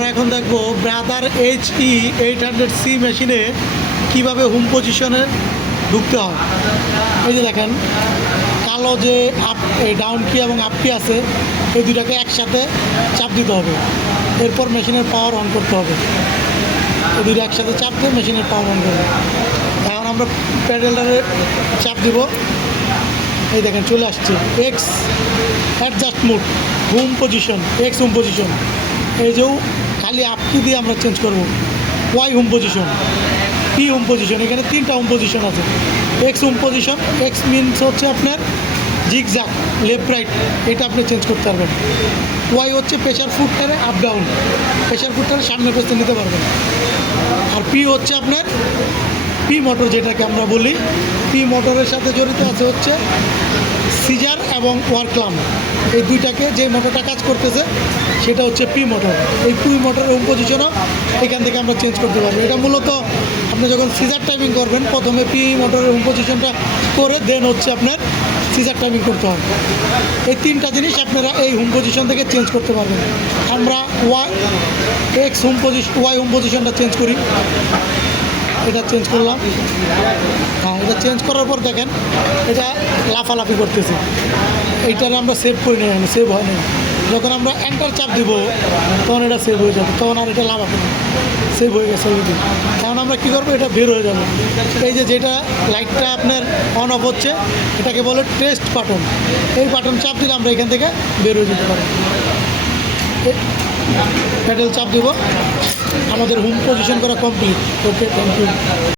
আমরা এখন দেখব Brother H E eight hundred C মেশিনে কীভাবে হোম পজিশনে ঢুকতে হয়। এই যে দেখেন, কালো যে আপ ডাউন কি এবং আপ কি আছে, এই দুটাকে একসাথে চাপ দিতে হবে। এরপর মেশিনের পাওয়ার অন করতে হবে। এই দুটো একসাথে চাপ দিয়ে মেশিনের পাওয়ার অন করবে। এখন আমরা প্যাডেলটারে চাপ দিব। এই দেখেন, চলে আসছে। X adjust mode home position X home position. যে খালি আপকি দিয়ে আমরা চেঞ্জ করব। Y home position P home position এখানে তিনটা হোম পজিশন আছে। X home position X means হচ্ছে আপনার জিগজ্যাক লেফট রাইট এটা আপনি চেঞ্জ করতে পারবেন। ওয়াই হচ্ছে প্রেশার ফুটটারে আপ ডাউন প্রেশার ফুটটারে সামনে পেছনে নিতে পারবেন। আর পি হচ্ছে আপনার পি মোটর যেটাকে আমরা বলি। পি মোটরের সাথে জড়িত আছে হচ্ছে সিজার এবং ওয়ার্কলাম এই দুইটাকে যে মোটরটা কাজ করতেছে, সেটা হচ্ছে পি মোটর এই পি মোটরের হোম পজিশনও এখান থেকে আমরা চেঞ্জ করতে পারব। এটা মূলত আপনি যখন সিজার টাইমিং করবেন, প্রথমে পি মোটরের হোম পজিশনটা করে দেন হচ্ছে আপনার সিজার টাইমিং করতে হবে। এই তিনটা জিনিস আপনারা এই হোম পজিশন থেকে চেঞ্জ করতে পারবেন। আমরা Y X home position Y home পজিশনটা চেঞ্জ করি। এটা চেঞ্জ করলাম। হ্যাঁ এটা চেঞ্জ করার পর দেখেন, এটা লাফালাফি করতেছে। এইটারে আমরা সেভ করি না সেভ হয় না যখন আমরা এন্টার চাপ দিব, তখন এটা সেভ হয়ে যাবে, তখন আর এটা লাফাবে না। সেভ হয়ে গেছে অলরেডি এখন আমরা কী করব, এটা বের হয়ে যাবে। এই যে যেটা লাইটটা আপনার অন অফ হচ্ছে, এটাকে বলে টেস্ট বাটন এই বাটন চাপ দিলে আমরা এখান থেকে বের হয়ে যেতে পারি। প্যাডেল চাপ দিব। আমাদের হোম পজিশন করা কমপ্লিট ওকে ইউ